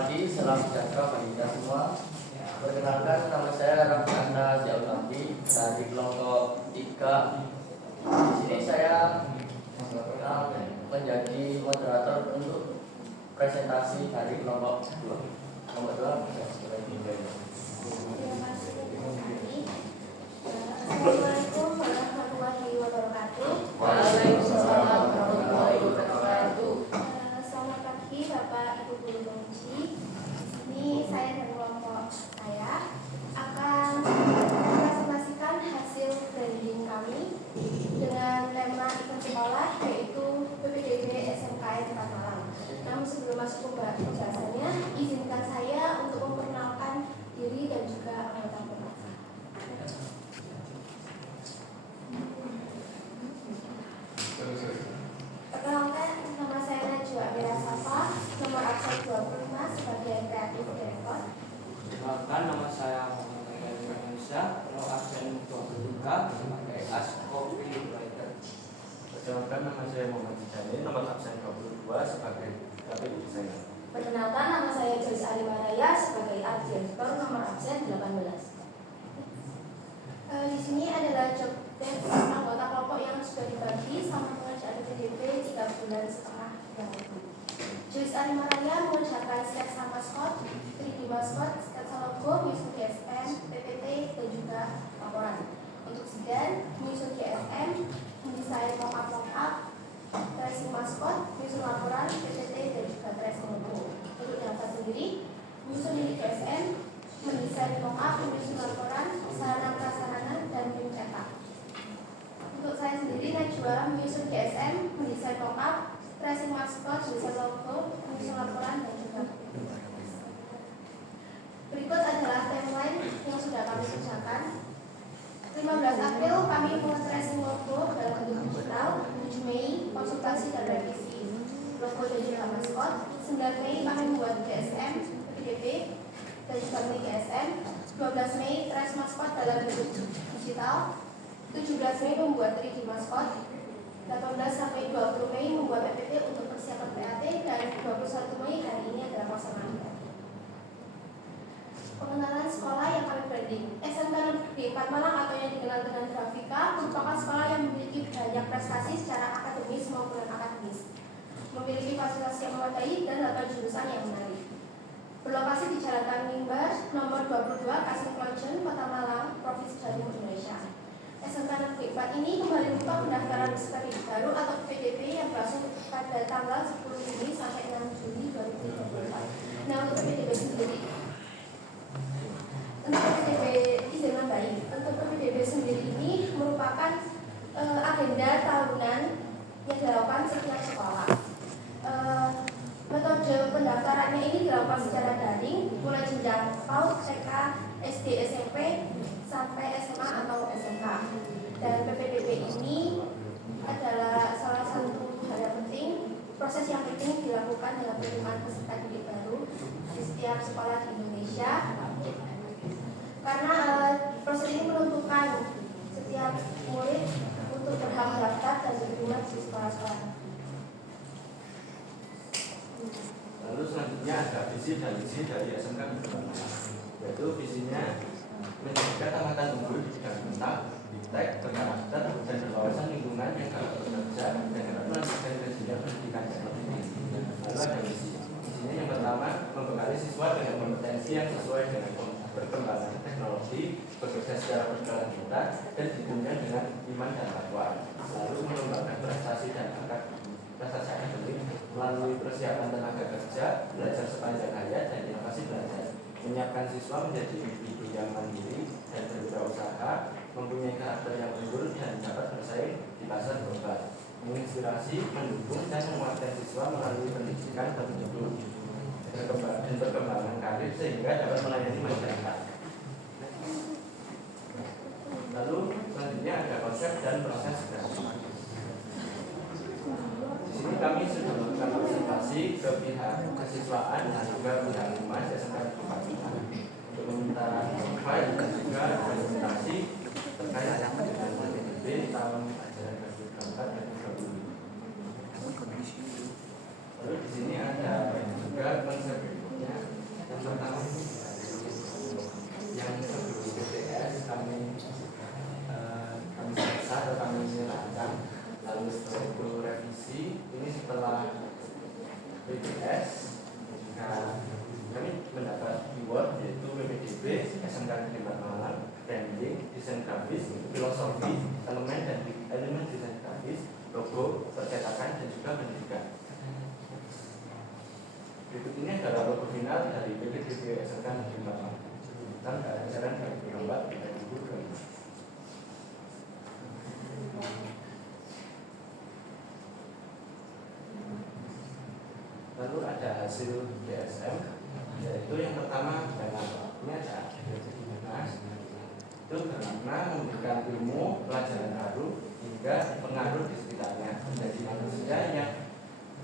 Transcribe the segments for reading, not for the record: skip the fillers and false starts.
pagi, salam sejahtera bagi kita semua. Perkenalkan, nama saya Ramzana Ziaulambi dari kelompok 3. Di sini saya menjadi moderator untuk presentasi dari kelompok 2. Kelompok 2 bisa Assalamualaikum warahmatullahi wabarakatuh. Waalaikumsalam warahmatullahi wabarakatuh. Selamat pagi Bapak Ibu Guru Penguji. Ini saya dan kelompok saya akan mempresentasikan hasil branding kami dengan tema event sekolah, yaitu PPDB SMKN Kota Malang. Namun sebelum masuk ke pembahasannya, izinkan saya untuk memperkenalkan diri dan juga anggota kelompok. Perkenalkan, nama saya Najwa Bera Safa, nomor absen 25 sebagai kreatif direktur. Perkenalkan, nama saya Muhammad Indonesia, nomor absen 23 sebagai copywriter. Perkenalkan, nama saya Muhammad Ijani, nomor absen 22 sebagai graphic designer. Perkenalkan, nama saya Joyce Alimaraya sebagai art director, nomor absen 18. Di sini adalah job desk anggota kelompok yang sudah dibagi selama pengerjaan PPDB 3,5 bulan yang lalu. Joyce Alimaraya mengerjakan sketsa maskot, 3D maskot, sketsa logo, menyusun GSM, PPT, dan juga laporan. Untuk Zidan, menyusun GSM, mendesain mock-up, tracing maskot, menyusun laporan, PPT, dan juga tracing logo. Untuk Dafa sendiri, menyusun unit GSM, mendesain mock-up, menyusun laporan, sarana prasarana, dan mencetak. Untuk saya sendiri, Najwa menyusun GSM, mendesain mock-up, tracing maskot, mendesain logo, menyusun laporan, dan juga berikut adalah timeline yang sudah kami kerjakan. 15 April kami tracing logo dalam bentuk digital. 7 Mei konsultasi dan revisi logo dan juga maskot. 9 Mei kami membuat GSM, PPDB, dan juga mini GSM. 12 Mei trace maskot dalam bentuk digital. 17 Mei membuat 3D maskot. 18 sampai 20 Mei membuat PPT untuk persiapan PAT, dan 21 Mei hari ini adalah pelaksanaan. Pengenalan sekolah yang kami branding. SMK Negeri 4 Malang atau yang dikenal dengan Grafika merupakan sekolah yang memiliki banyak prestasi secara akademis maupun akademis, memiliki fasilitas yang memadai dan 8 jurusan yang menarik. Berlokasi di Jalan Tanimbar, nomor 22, Kasim Klonjen, Kota Malang, Provinsi Jawa Timur, Indonesia. SMK Negeri 4 ini kembali membuka pendaftaran peserta didik baru atau PPDB yang berlangsung pada tanggal 10 Juni sampai 6 Juli 2024. Nah, untuk PPDB sendiri, untuk PPDB izin baik, untuk PPDB sendiri ini merupakan agenda tahunan yang dilakukan setiap sekolah. Metode pendaftarannya ini dilakukan secara daring mulai jenjang PAUD, TK, SD, SMP sampai SMA atau SMK. Dan PPDB ini adalah salah satu hal yang penting, proses yang penting dilakukan dalam penerimaan peserta didik baru di setiap sekolah di Indonesia. Karena proses ini menentukan setiap murid untuk berhak mendaftar dan diterima di sekolah-sekolah. Lalu selanjutnya ada visi dan misi dari SMK Negeri 4 Malang, yaitu visinya menjadikan angkatan unggul di bidang tentang iptek, berkarakter, dan berwawasan lingkungan yang dapat bekerja dan dapat melanjutkan jenjang pendidikan yang lebih tinggi. Lalu ada misinya yang pertama, membekali siswa dengan kompetensi yang sesuai dengan perkembangan teknologi, bekerja secara berkelanjutan, dan ditunjang dengan iman dan takwa. Lalu mengembangkan prestasi dan prestasi akademik melalui persiapan tenaga kerja, belajar sepanjang hayat, dan inovasi belajar. Menyiapkan siswa menjadi individu yang mandiri dan berwirausaha, mempunyai karakter yang unggul dan dapat bersaing di pasar global. Menginspirasi, mendukung, dan menguatkan siswa melalui pendidikan bermutu dan perkembangan karir sehingga dapat melayani masyarakat. Lalu selanjutnya ada konsep dan proses kreasi. Di sini kami sudah melakukan observasi ke pihak kesiswaan dan juga pihak humas SMK Negeri 4 Malang untuk meminta file dan juga dokumentasi terkait dengan PPDB tahun ajaran 2024-2025. Lalu di sini ada juga konsep berikutnya desain grafis, filosofi, elemen dan elemen desain grafis, logo, percetakan dan juga pendidikan. Berikut ini adalah logo final dari PPDB SMK Negeri Batam. Dan ajaran dari Perombat dari Ibu. Lalu ada hasil DSM, yaitu yang pertama dengan ini ada itu bermakna memberikan ilmu pelajaran baru hingga pengaruh di sekitarnya menjadi manusia yang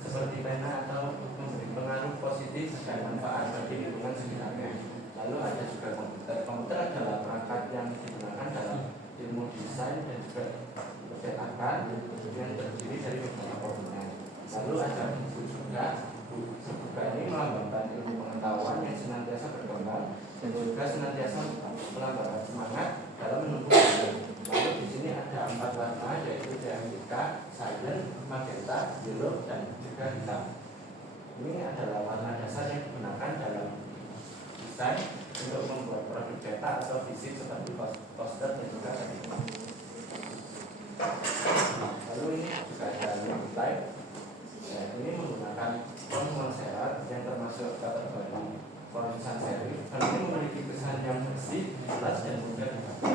seperti pena atau memberi pengaruh positif dan manfaat bagi lingkungan sekitarnya. Lalu ada juga komputer. Komputer adalah perangkat yang digunakan dalam ilmu desain dan juga percetakan yang terdiri dari beberapa komponen. Lalu ada buku juga. Buku ini melambangkan ilmu pengetahuan yang senantiasa berkembang dan juga senantiasa melambangkan semangat dalam menempuh ilmu. Lalu di sini ada 4 warna, yaitu diametrika, silent, magenta, yellow, dan juga hitam. Ini adalah warna dasar yang digunakan dalam desain untuk membuat produk cetak atau fisik seperti poster dan juga stiker. Lalu ini juga ada slide. Ini menggunakan font Montserrat yang termasuk kategori font sans serif. Dan ini memiliki kesan yang bersih, jelas dan mudah dibaca.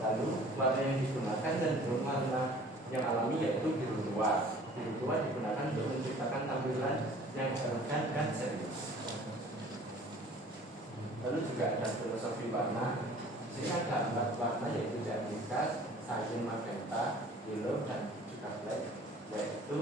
Lalu warna yang digunakan dan warna yang alami yaitu biru luar. Biru luar digunakan untuk menciptakan tampilan yang elegan dan serius. Lalu juga ada filosofi warna. Di sini ada 4 warna yaitu diametrika, silent, magenta, yellow dan juga black, yaitu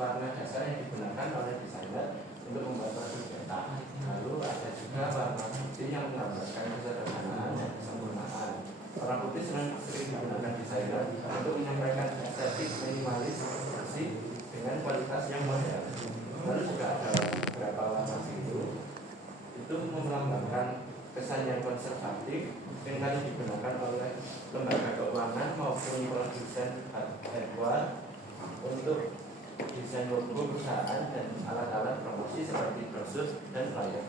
warna dasar yang digunakan oleh desainer untuk membuat produk cetak. Lalu ada juga warna putih yang melambangkan kesederhanaan dan kesempurnaan. Warna putih sering digunakan desainer untuk menyampaikan estetik minimalis bersih dengan kualitas yang modern. Lalu juga ada beberapa warna biru, itu melambangkan kesan yang konservatif yang tadi digunakan oleh lembaga keuangan maupun produsen hardware untuk desain logo perusahaan dan alat-alat promosi seperti brosur dan flyer.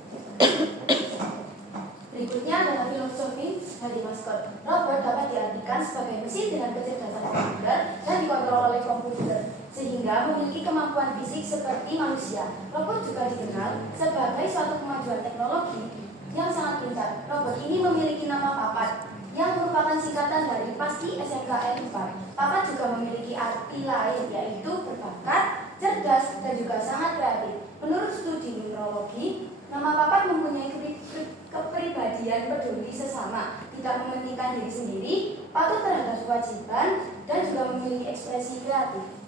Berikutnya adalah filosofi dari maskot. Robot dapat diartikan sebagai mesin dengan kecerdasan komputer dan dikontrol oleh komputer, sehingga memiliki kemampuan fisik seperti manusia. Robot juga dikenal sebagai suatu kemajuan teknologi yang sangat pintar. Robot ini memiliki nama Papat, yang merupakan singkatan dari pasti SMKN 4. Papat juga memiliki arti lain, yaitu berbakat, cerdas, dan juga sangat kreatif. Menurut studi numerologi, nama Papat mempunyai kepribadian peduli sesama, tidak mementingkan diri sendiri, patuh terhadap kewajiban, dan juga memiliki ekspresi kreatif.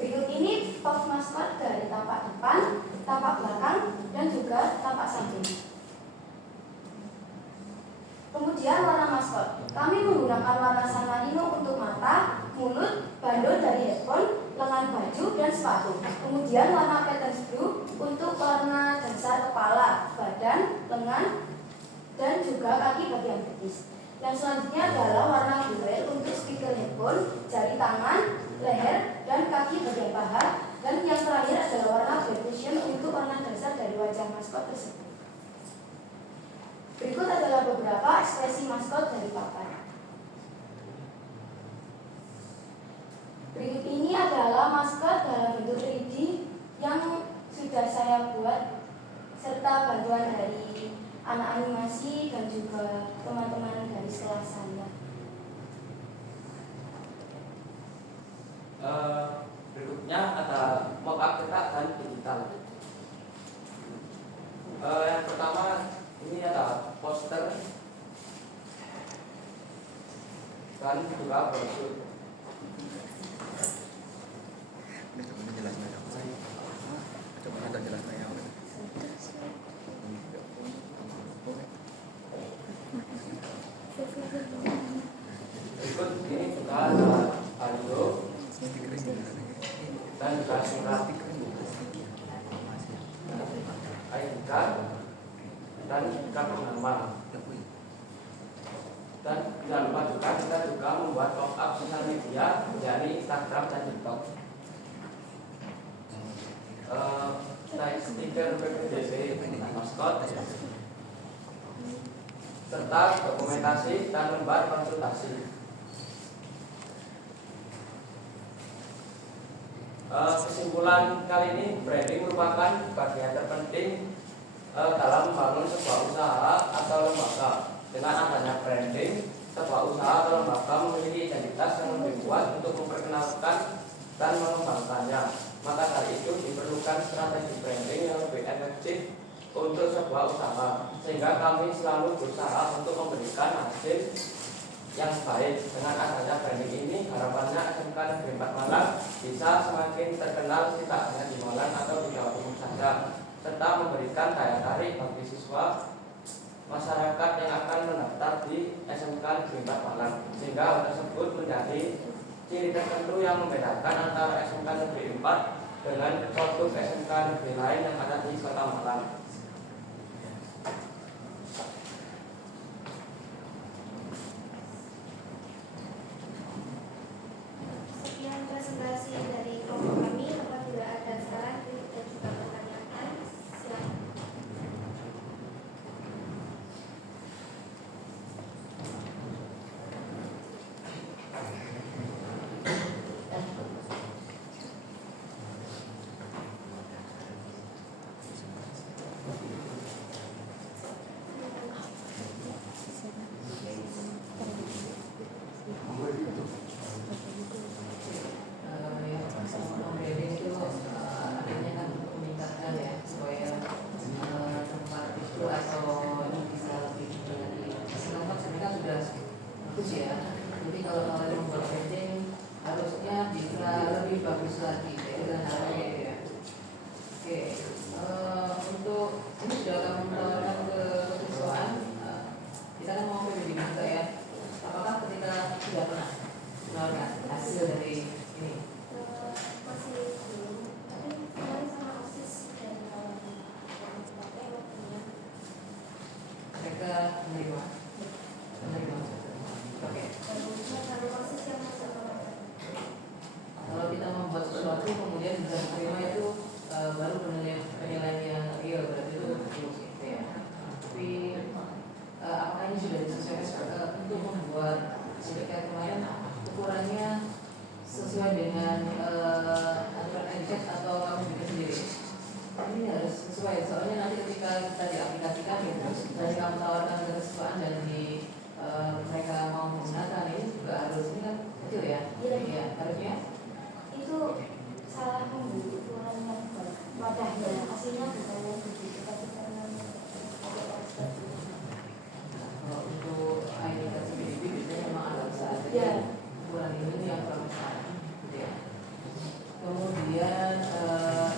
Berikut ini top maskot dari tapak depan, tapak belakang, dan juga tapak samping. Kemudian warna maskot. Kami menggunakan warna San Marino untuk mata, mulut, bandul dari headphone, lengan baju, dan sepatu. Kemudian warna pattern blue untuk warna dasar kepala, badan, lengan, dan juga kaki bagian betis. Yang selanjutnya adalah warna duel untuk speaker headphone, jari tangan, leher, dan kaki bagian paha. Dan yang terakhir adalah warna black fusion untuk warna dasar dari wajah maskot tersebut. Berikut adalah beberapa ekspresi maskot dari Papat. Berikut ini adalah maskot dalam bentuk 3D yang sudah saya buat serta bantuan dari anak animasi dan juga teman-teman dari sekolah saya. Berikutnya ada mock-up cetak dan digital. Yang pertama ini ada poster dan juga brosur. Berikut ini juga ada audio dan juga surat ID card dan juga nama. Dan jangan lupa juga kita juga membuat pop-up sosial media dari Instagram dan TikTok. Stiker PPDB maskot serta dokumentasi dan lembar konsultasi. Kesimpulan kali ini, branding merupakan bagian terpenting dalam membangun sebuah usaha atau lembaga. Dengan adanya branding, sebuah usaha atau lembaga memiliki identitas yang lebih kuat untuk memperkenalkan dan mengembangkannya. Maka dari itu diperlukan strategi branding yang lebih efektif untuk sebuah usaha, sehingga kami selalu berusaha untuk memberikan hasil yang baik. Dengan adanya branding ini, harapannya SMK Negeri 4 Malang bisa semakin terkenal tidak hanya di Malang atau di Jawa Timur saja, serta memberikan daya tarik bagi siswa masyarakat yang akan mendaftar di SMK Negeri 4 Malang, sehingga hal tersebut menjadi ciri tertentu yang membedakan antara SMK Negeri 4 dengan produk SMK Negeri lain yang ada di Kota Malang. Sekian presentasi dari kelompok kami. Apabila ada saran, kritik dan juga pertanyaan, silakan. Branding itu artinya kan untuk meningkatkan ya, supaya tempat itu atau ini bisa lebih lagi. Sedangkan sebenarnya sudah bagus ya. Jadi kalau kalian membuat branding harusnya bisa lebih bagus lagi ya, dengan harapan gitu ya. Oke, untuk ini sudah kamu tawarkan ke kesiswaan, kita kan mau PBB juga ya. Apakah ketika sudah pernah menawarkan hasil dari ini? Masih belum, tapi kemarin sama OSIS dan pakai waktunya. Mereka menerima. Oke. Kalau OSIS yang masuk menawarkan. Kalau kita membuat sesuatu kemudian bisa diterima itu baru penilaian yang real, berarti itu bagus gitu ya. Tapi apakah ini sudah disesuaikan untuk membuat sedekah kemarin ukurannya sesuai dengan aturan NCAP atau kamu bikin sendiri? Ini harus sesuai, soalnya nanti ketika kita diaplikasikan gitu, dari kamu tawarkan ke kesiswaan dan di mereka mau menggunakan ini juga harus, ini kan kecil ya? Iya, harusnya Itu salah membeli ukurannya wadahnya, hasilnya bukan yang begitu, tapi karena ada ekspert. kalau untuk identitas PDB biasanya memang agak besar. Iya. Ukuran ini yang paling besar. Gitu ya. Kemudian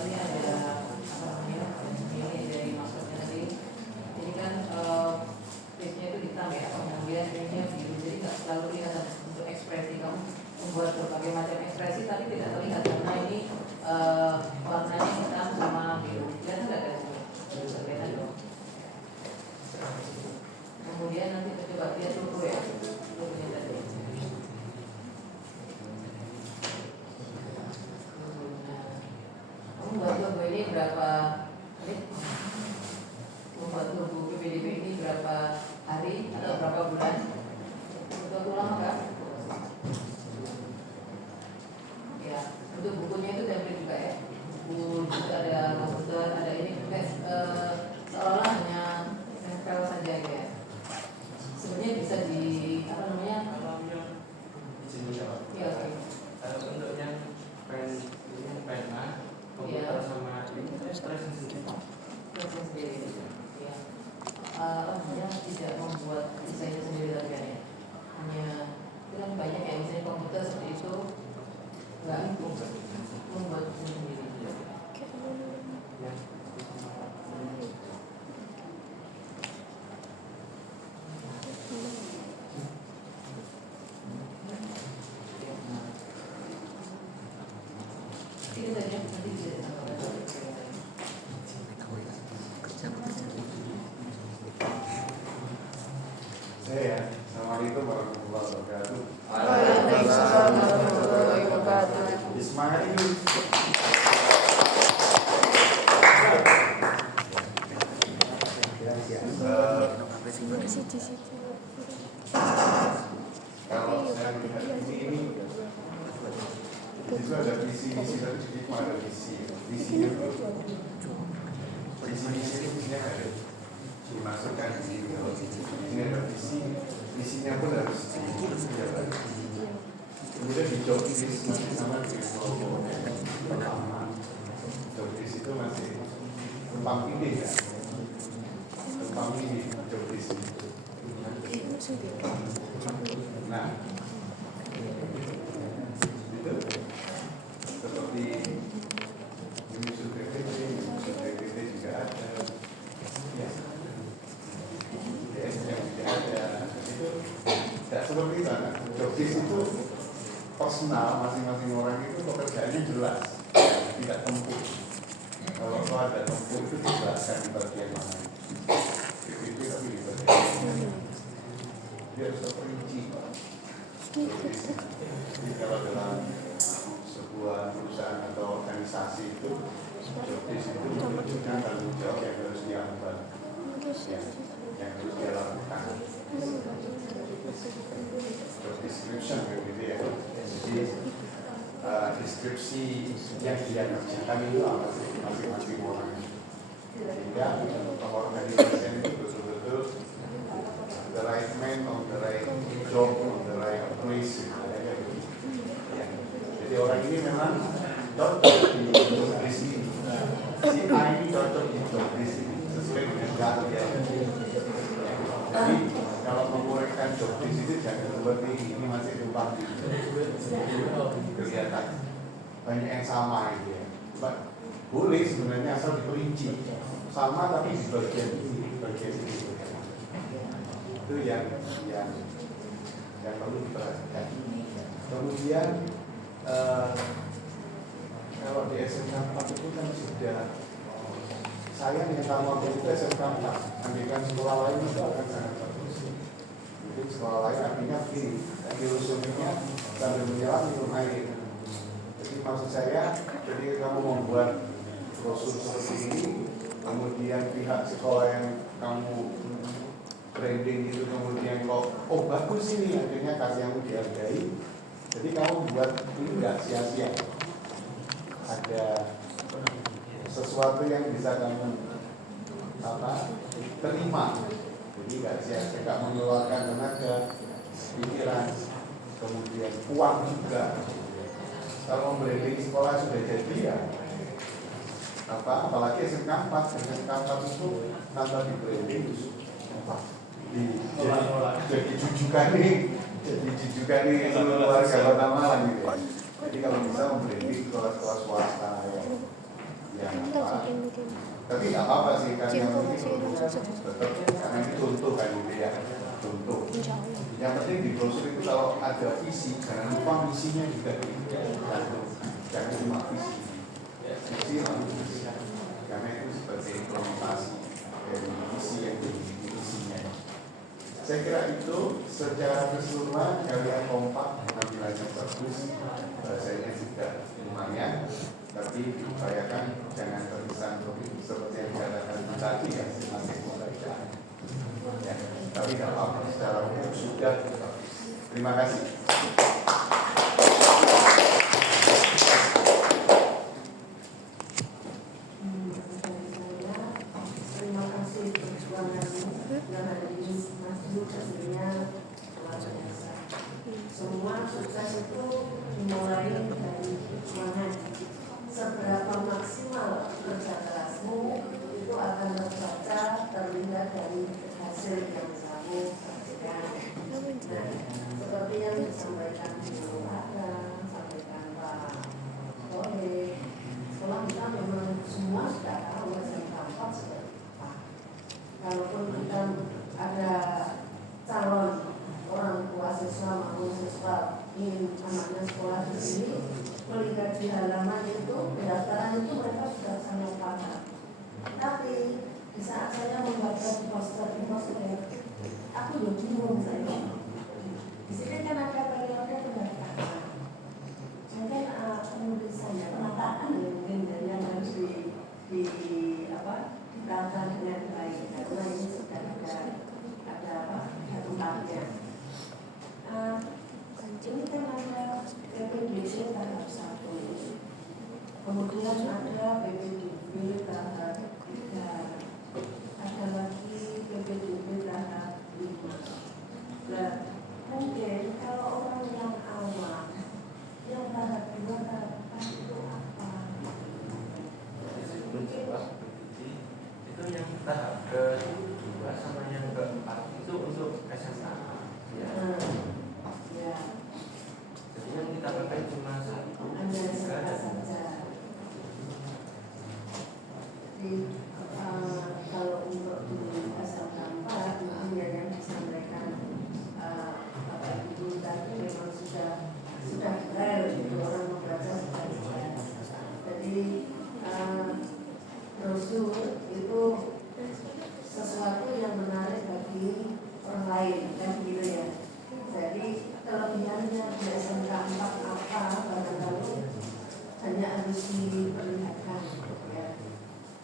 ini ada apa namanya? Ini dari maksudnya tadi. Ini kan page-nya itu hitam ya, kemudian ini biru, jadi nggak selalu kelihatan untuk ekspresi kamu membuat berbagai macam ekspresi, tapi tidak terlihat karena ini warnanya hitam sama biru. Kelihatan nggak dari sini? Kelihatan dong. Kemudian nanti kita coba lihat logo ya, logonya tadi. Kamu buat logo ini berapa menit? Membuat logo PPDB ini berapa hari atau berapa bulan? Untuk lama kan? Ya, untuk bukunya itu template juga ya. Buku juga ada komputer, ada ini seolah-olah hanya nempel saja ya. Sebenarnya bisa di apa namanya? Kalau yang izin jawab. Ya, oke. Untuk yang pena, komputer sama ini stres sendiri. Proses sendiri. Ya. Dia tidak membuat desainnya sendiri lagi kan ya. Hanya itu kan banyak yang desain komputer seperti itu, nggak membuat sendiri. itu ada visi misi tadi jadi ada visinya itu visinya ada dimasukkan di sini. Kalau ini ada visinya pun harus dijalan. Kemudian di job list masih sama dengan pertama. Job list itu masih tentang ide ya, tentang ide job list itu. Nah, itu seperti Usul PPT juga ada, ya, DSM juga ada. Itu tidak seperti itu. Job list itu personal, masing-masing orang itu pekerjaannya jelas, tidak tempur. Kalau ada tempur itu dijelaskan di bagian mana. PPT tapi di bagian mana. Dia harus terperinci. Jadi kalau dalam sebuah perusahaan atau organisasi itu job list itu menunjukkan tanggung jawab yang harus diambil, yang harus dia lakukan. Job description gitu ya. Jadi deskripsi yang dia kerjakan itu apa sih masing-masing orang. Sehingga pengorganisasian itu betul-betul the right man on the right job on the right place. Ya. Jadi orang ini memang cocok di job list ini. Si A ini cocok di job list ini sesuai dengan keahliannya. Jadi kalau menguraikan job list itu jangan seperti ini masih lupa kelihatan banyak yang sama gitu ya. Boleh sebenarnya asal diperinci sama tapi di bagian ini, bagian ini. Itu yang perlu diperhatikan. Kemudian kalau di SMK 4 itu kan sudah saya yang tahu itu SMK 4, ambilkan sekolah lain itu akan sangat bagus. Itu sekolah lain artinya filosofinya sambil menyelam minum air. Jadi maksud saya, jadi kamu membuat brosur seperti ini, kemudian pihak sekolah yang kamu branding itu kemudian kok bagus ini akhirnya kasih yang dihargai. Jadi kamu buat ini enggak sia-sia. Ada sesuatu yang bisa kamu terima. Jadi enggak sia-sia, enggak mengeluarkan tenaga, pikiran, kemudian uang juga. Kalau branding sekolah sudah jadi ya apalagi SMK 4 itu tanpa di branding jadi jujukan nih keluarga Kota Malang gitu. Jadi kalau bisa membranding sekolah-sekolah swasta yang tapi nggak apa-apa sih kan yang penting tetap karena ini contoh kan gitu ya, contoh. Yang penting di brosur itu kalau ada visi jangan lupa misinya juga jangan cuma visi lalu misi karena itu sebagai implementasi dari visi yang misinya. Saya kira itu secara keseluruhan kalian kompak, penampilannya bagus, bahasanya juga lumayan, tapi diupayakan jangan terkesan seperti yang dikatakan tadi ya masih pekerjaan. Ya, tapi tidak apa-apa secara umum sudah bagus. Terima kasih. Semua sukses itu dimulai dari perjuangan. Seberapa maksimal kerja kerasmu itu akan terbaca terlihat dari hasil yang kamu sampaikan. Nah, seperti yang disampaikan Bu Ada, sampaikan Pak Kohe, sekolah kita memang semua sudah tahu SMK 4 seperti apa. Kalaupun kita ada calon orang tua siswa maupun siswa ingin anaknya sekolah di sini, melihat di halaman itu pendaftaran menjawab itu yang tahap kedua sama yang keempat itu untuk SMA ya. Ya, Jadi yang kita pakai cuma satu hanya tiga, SMK dan saja. Jadi kalau untuk di SMK 4 mungkin yang disampaikan Bapak Ibu tadi memang sudah rel gitu, orang membaca sudah rel. Jadi brosur itu sesuatu yang menarik bagi orang lain kan gitu ya. Jadi kelebihannya di SMK 4 apa barangkali hanya harus diperlihatkan ya.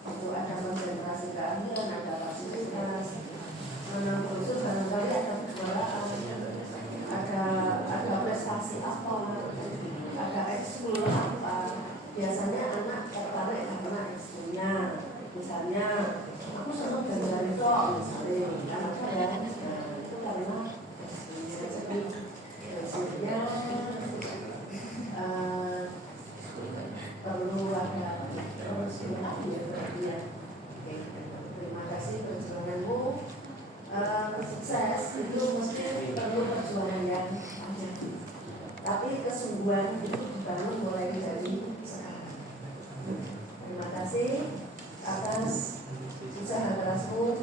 Itu ada konsentrasi keahlian, ada fasilitas, brosur barangkali ada kejuaraan, ada prestasi apa, ada ekskul apa. Biasanya anak tertarik karena ekskulnya. Misalnya aku senang gambar itu misalnya kenapa ya? Nah, itu karena ekskulnya. Jadi ekskulnya perlu ada ya. Terima kasih perjuanganmu. Sukses itu mesti perlu perjuangan yang panjang. Tapi kesungguhan itu dibangun mulai dari sekarang. Terima kasih atas usaha kerasmu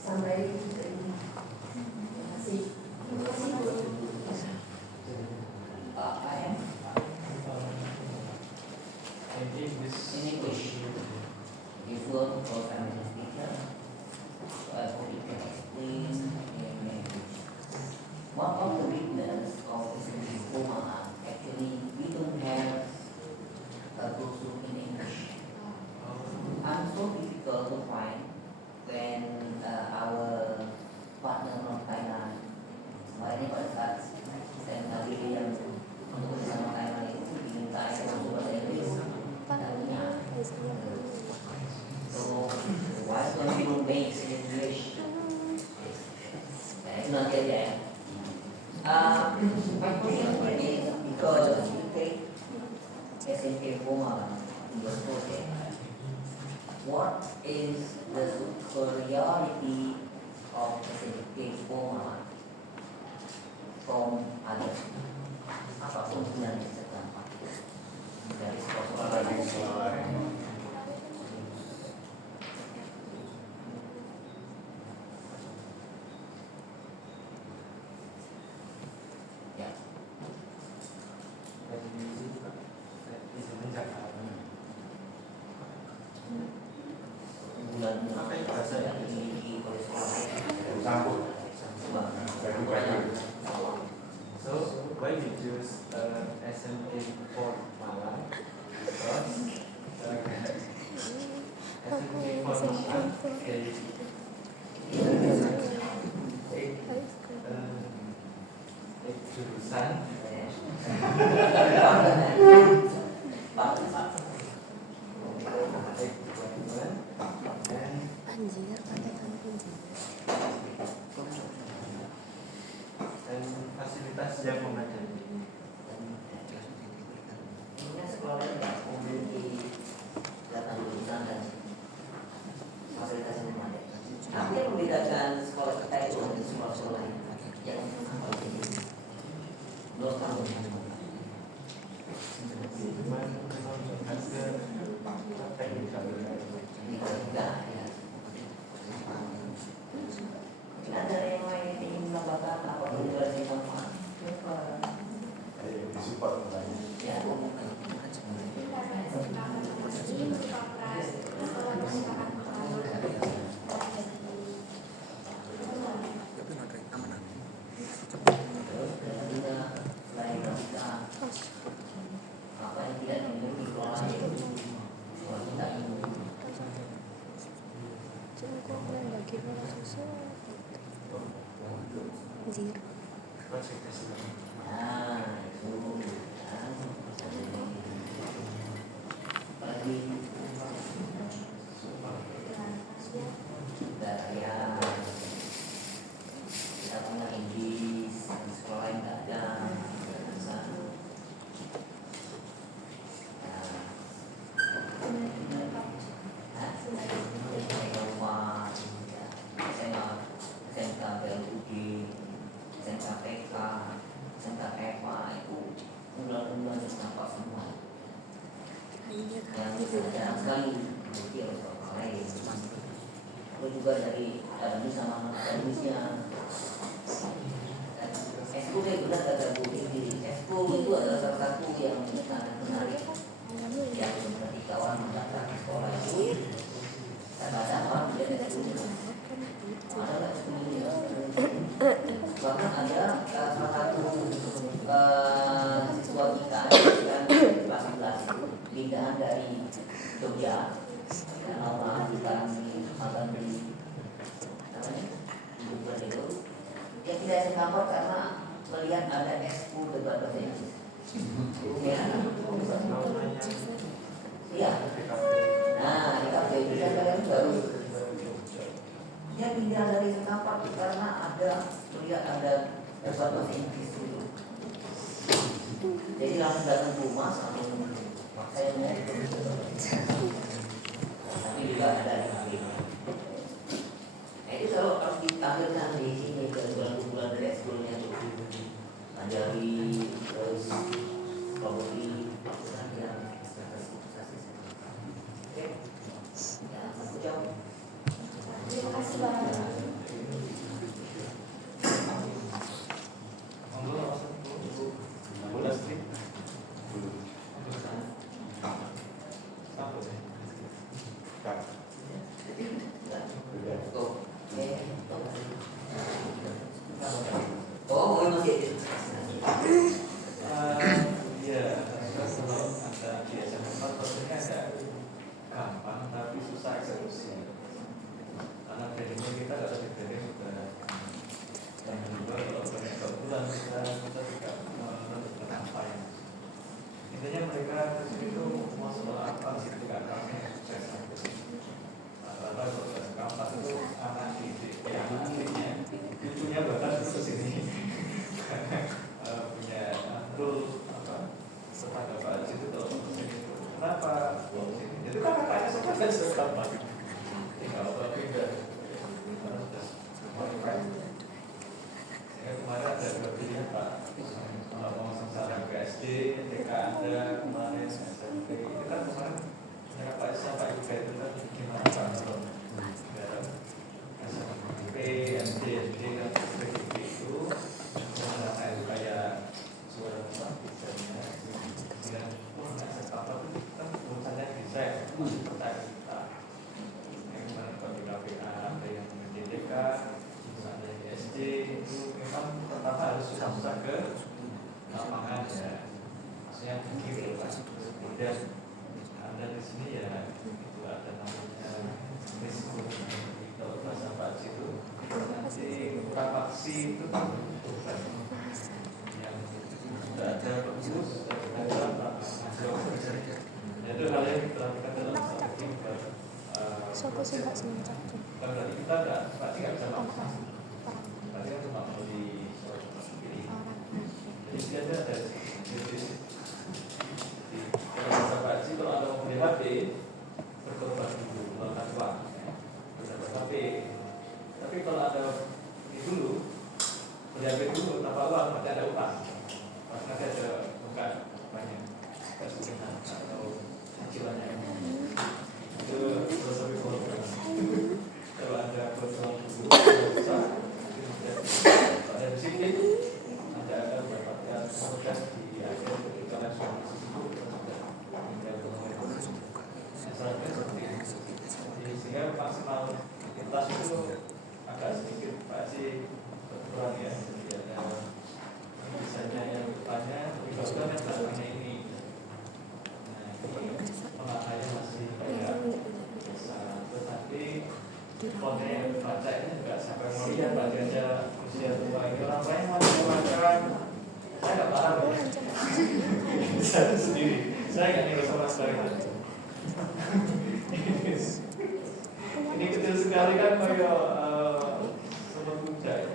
sampai detik ini. Terima kasih. Terima kasih Bu. In English, if you want to call family speaker, so I hope you can explain in English. One of the weaknesses of this diploma, actually, we don't have a brochure in English. And so difficult to find when our partner from Thailand, makanya pada saat saya mengambil yang untuk bersama Thailand itu diminta brosur bahasa Inggris. So why don't you make English? It's not yet. My question is because you take SMK format in your project, what is the superiority of SMK format from others? Apa keunggulan setempat dari sekolah lain? So why we choose SMK for Malang? Because SMK for Malang jurusan dan fasilitas yang memadai. Ini sekolah tidak memiliki data jurusan dan fasilitas yang memadai. Apa yang membedakan sekolah kita itu dengan sekolah-sekolah lain yang belum tahu? Cuman harga teknikal. Enggak ya. Mungkin ada yang lain ingin menambahkan apa durasi manfaat? Ayo disupport mulai. Ya. Terus juga selain kita apa yang tidak dimiliki sekolah lain, sekolah kita ini. Nah, itu kan bagi budaya kita punya Inggris, di sekolah yang tidak ada bahasa. sekali memiliki orang lain. Lalu juga dari ini sama Indonesia. Ekskul yang benar kata Bu Indi. Ekskul itu adalah salah satu yang sangat menarik. Yang ketika orang datang ke sekolah itu, kadang-kadang orang tidak ekskul. Ada ekskul ini. Bahkan ada salah satu siswa kita yang kelas 11 pindahan dari Jogja dan lama kita makan di namanya bukan itu yang tidak sekamar karena melihat ada ekskul debat bahasa Inggris. Iya. Nah, di kafe itu kalian baru dia pindah dari sekamar karena ada melihat ada debat bahasa Inggris itu. Jadi langsung datang ke rumah sama saya mau tapi juga ada di kafe. Itu kalau harus ditampilkan di sini ke bulan-bulan dari ekskulnya itu Anjali, terus properti, yang oke, ya aku jawab. Terima kasih banyak. Oh, masih Iya, kalau ada di SMA prosesnya agak gampang tapi susah eksekusi. Karena gradingnya kita nggak ada grading sudah. Dan kedua kalau banyak kebetulan kita juga menentukan apa yang intinya mereka kesini itu mau sekolah apa sih tidak kami sukses. Rata-rata kalau kampus itu anak didik yang anaknya cucunya bahkan itu kesini punya antul apa tetangga Pak Haji itu kalau kesini kenapa itu kan kakaknya semua kan sudah kampus kalau pindah kemarin ada dua pilihan Pak mau sengsara ke SD, TK ada kemarin SMP itu kan kemarin Pak Isa, Pak Yuga itu kan gimana Pak kalau SMP, SD, SD kan seperti itu merasa itu kayak suara misalnya dengan nggak apa itu kan urusannya bisa masih percaya kita yang kemarin di KPA ada yang di TK misalnya di SD itu memang pertama harus susah ke lapangan ya maksudnya begitu kan kemudian Anda di sini ya itu ada namanya risiko kalau bahasa Pak itu nanti prapaksi itu bukan yang sudah ada bagus ada itu hal yang diperhatikan dalam strategi bukan berarti kita nggak bisa maksa berarti kan cuma mau di pilih jadi dia ada kalau bahasa Pak Haji kalau ada mau beli HP berkorban dulu melakukan uang tapi kalau ada ini dulu beli HP dulu tanpa uang berarti ada upah nanti ada bukan banyak kesulitan atau cicilannya itu filosofi program kalau ada program dulu susah ada disiplin ada mendapatkan proses di akhir ketika nasional sehingga maksimal lintas itu agak sedikit pasti berkurang ya jadi ada misalnya yang depannya tapi kalau kan yang belakangnya ini nah ini pengatanya masih kayak bisa tetapi konten yang dibaca ini juga sampai melihat bagiannya usia tua ini orang lain masih mengatakan saya nggak paham ya saya sendiri saya nggak nilai sama sekali ini kecil sekali kan kayak semut kuda ya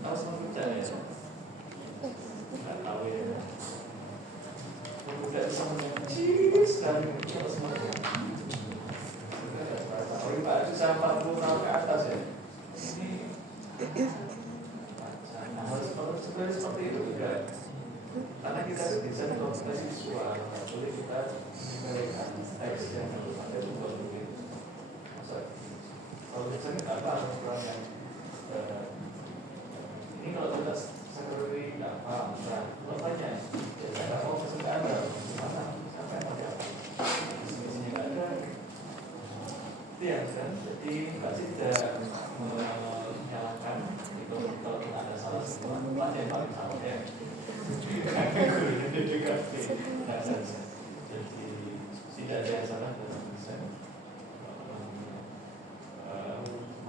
tahu semut kuda ya nggak tahu ya semut kuda itu semut yang kecil sekali kalau semut tapi Pak itu saya 40 tahun ke atas ya ini harus sebenarnya seperti itu juga karena kita itu bisa komunikasi visual, nggak boleh kita memberikan teks yang ada itu nggak mungkin. Masa kalau misalnya apa orang yang ini kalau kita sekali nggak paham, nah lo tanya, ya saya nggak mau pesan ke anda, gimana? Siapa yang pakai apa? Isinya nggak ada. Itu yang kan, jadi nggak sih tidak menyalahkan itu kalau ada salah semua, pasti yang paling salah ya. Jadi tidak ada yang salah dalam desain.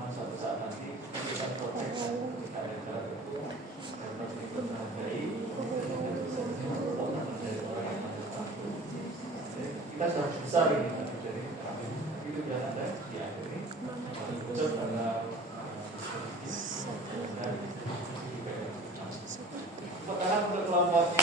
Suatu saat nanti kita protes ketika ada cara itu yang pasti itu menghargai dari orang yang ada. Kita sudah besar ini jadi itu sudah ada di akhir ini bocor dalam dan sekarang untuk kelompoknya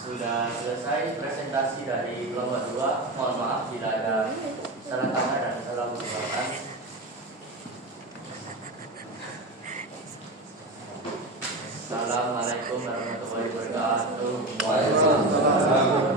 Sudah selesai presentasi dari kelompok 2. Mohon maaf bila ada salah kata dan salah ucapan. Assalamualaikum warahmatullahi wabarakatuh. Waalaikumsalam.